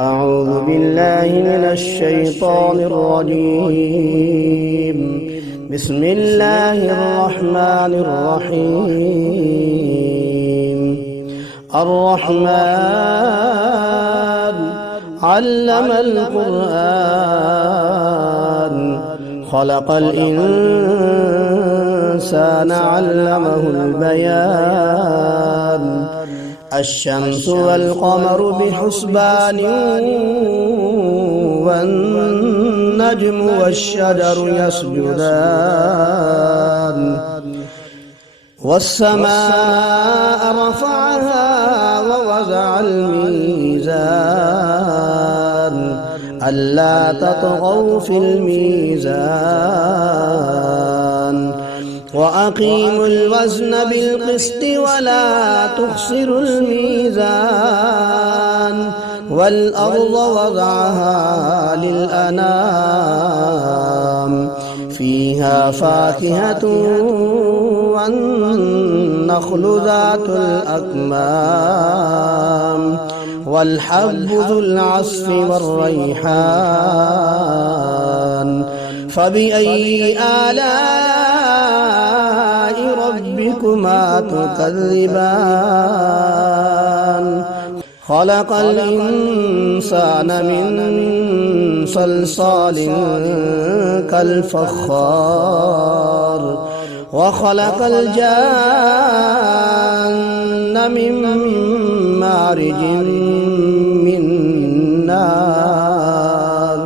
أعوذ بالله من الشيطان الرجيم. بسم الله الرحمن الرحيم. الرحمن علم القرآن خلق الإنسان علمه البيان. الشمس والقمر بحسبان والنجم والشجر يسجدان. والسماء رفعها ووضع الميزان ألا تطغوا في الميزان وأقيموا الوزن بالقسط ولا تخسروا الميزان. والأرض وضعها للأنام فيها فاكهة والنخل ذات الأكمام والحب ذو العصف والريحان. فبأي آلاء ربكما تكذبان؟ خلق الإنسان من صلصال كالفخار وخلق الجان من مارج من نار.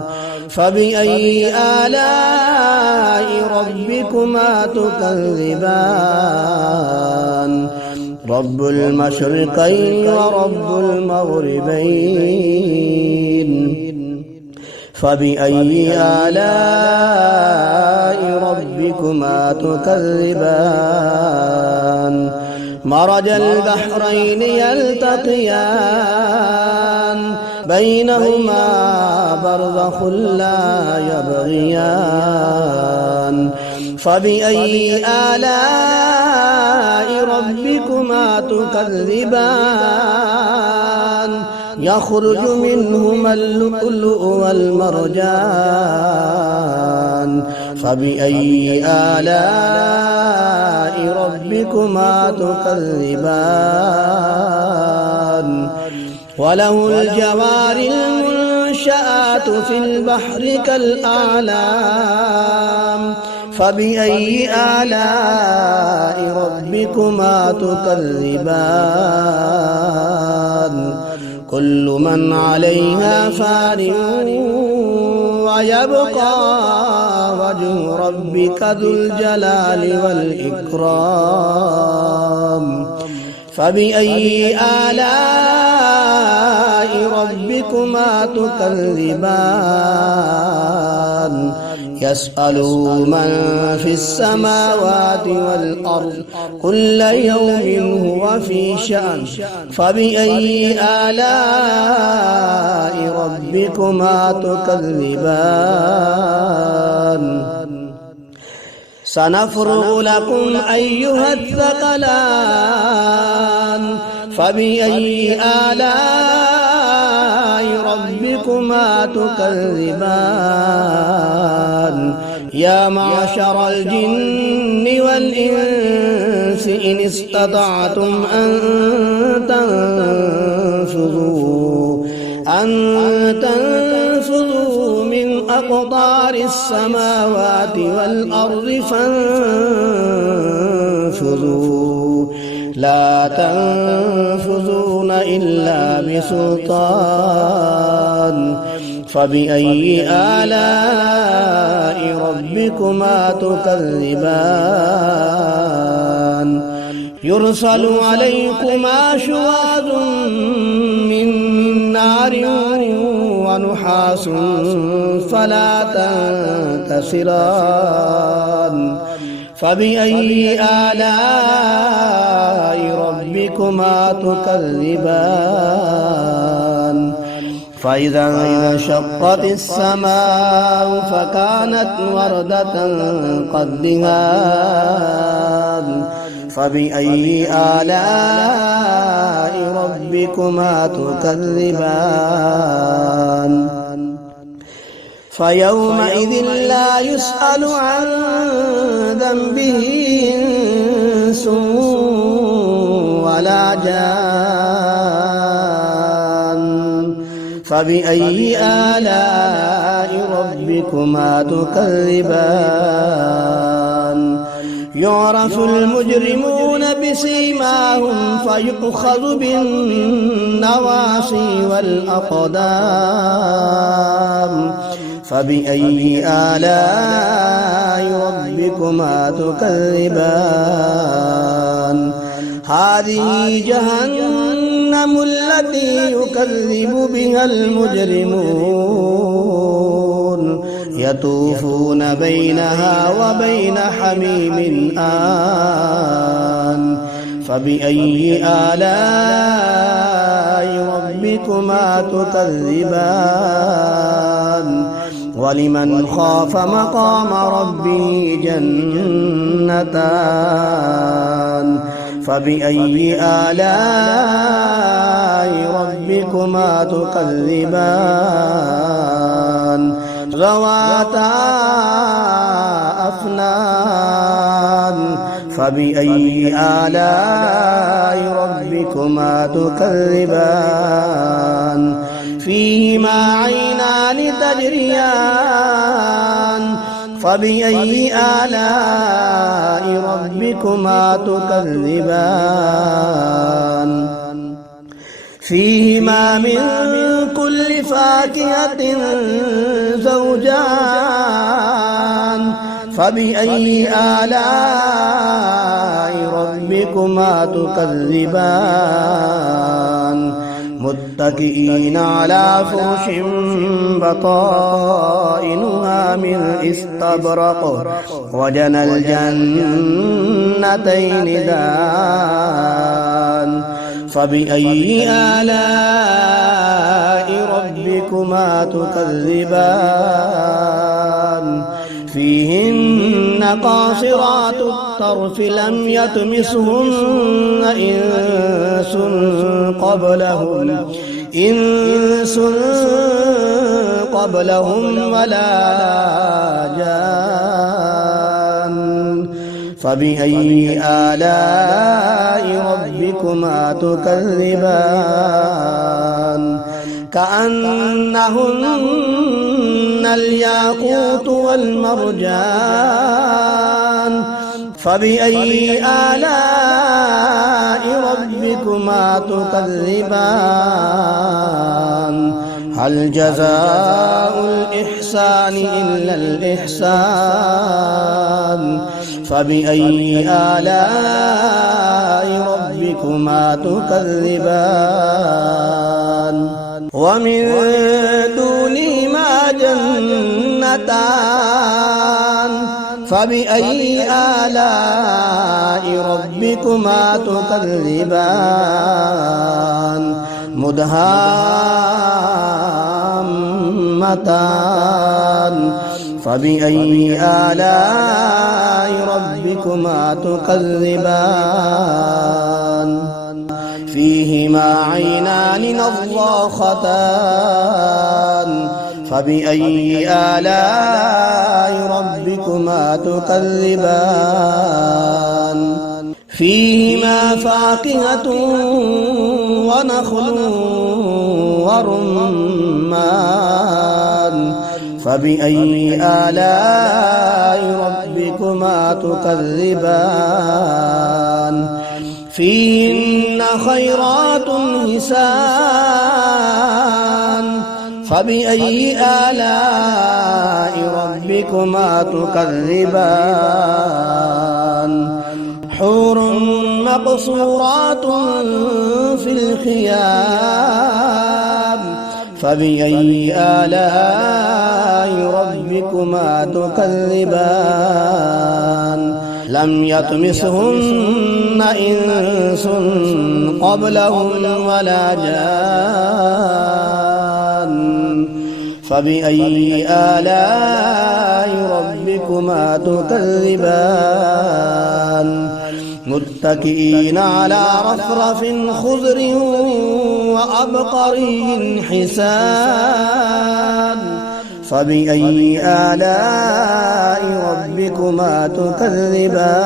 فبأي آلاء ربكما تكذبان؟ رب المشرقين ورب المغربين. فبأي آلاء ربكما تكذبان؟ مرج البحرين يلتقيان بينهما برزخ لا يبغيان. فبأي آلاء ربكما تكذبان؟ يخرج منهما اللؤلؤ والمرجان. فبأي آلاء ربكما تكذبان؟ وله الجوار المنشآت في البحر كالأعلام. فبأي آلاء ربكما تكذبان؟ كل من عليها فان ويبقى وجه ربك ذو الجلال والإكرام. فبأي آلاء ربكما تكذبان؟ يسأله من في السماوات والأرض كل يوم هو في شأن. فبأي آلاء ربكما تكذبان؟ سنفرغ لكم أيها الثقلان. فبأي آلاء ربكما تكذبان؟ يا معشر الجن والإنس إن استطعتم أن تنفذوا من أقطار السماوات والأرض فانفذوا لا تنفذون إلا بسلطان. فبأي آلاء ربكما تكذبان؟ يرسل عليكما شواظ من نار ونحاس فلا تنتصران. فبأي آلاء ربكما تكذبان؟ فإذا انشقت السماء فكانت وردة كالدهان. فبأي آلاء ربكما تكذبان؟ فيومئذ لا يسأل عن ذنبه إنس ولا جان فبأي آلاء ربكما تكذبان يعرف المجرمون بسيماهم فيؤخذ بالنواصي والأقدام فبأي آلاء ربكما تكذبان هذه جهنم التي يكذب بها المجرمون يطوفون بينها وبين حميم آن فبأي آلاء ربكما تكذبان ولمن خاف مقام ربه جنتان فبأي آلاء ربكما تكذبان ذواتا أفنان فبأي آلاء ربكما تكذبان فيهما عينان تجريان فبأي آلاء ربكما تكذبان فيهما من كل فاكهة زوجان فبأي آلاء ربكما تكذبان متكئين على فرش بطائنها من استبرق وجنى الجنتين دان فبأي آلاء ربكما تكذبان فيهن قاصرات الطرف لم يطمثهن إنس قبلهم ولا جان فبأي آلاء ربكما تكذبان كأنهن الياقوت والمرجان فبأي آلاء ربكما تكذبان هل جزاء الإحسان إلا الإحسان فبأي آلاء ربكما تكذبان ومن دونهما جنتان فبأي آلاء ربكما تكذبان مدهامتان فبأي آلاء ربكما تكذبان فيهما عينان نضاختان فبأي آلاء ربكما تكذبان فيهما فاكهة ونخل ورمان فبأي آلاء ربكما تكذبان فيهن خيرات حسان فبأي آلاء ربكما تكذبان حور مقصورات في الخيام فبأي آلاء ربكما تكذبان لم يطمثهن إنس قبلهم ولا جان فبأي آلاء ربكما تكذبان متكئين على رفرف خضر وعبقري حسان فبأي آلاء ربكما تكذبان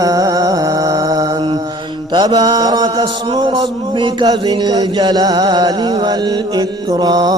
تبارك اسم ربك ذي الجلال والإكرام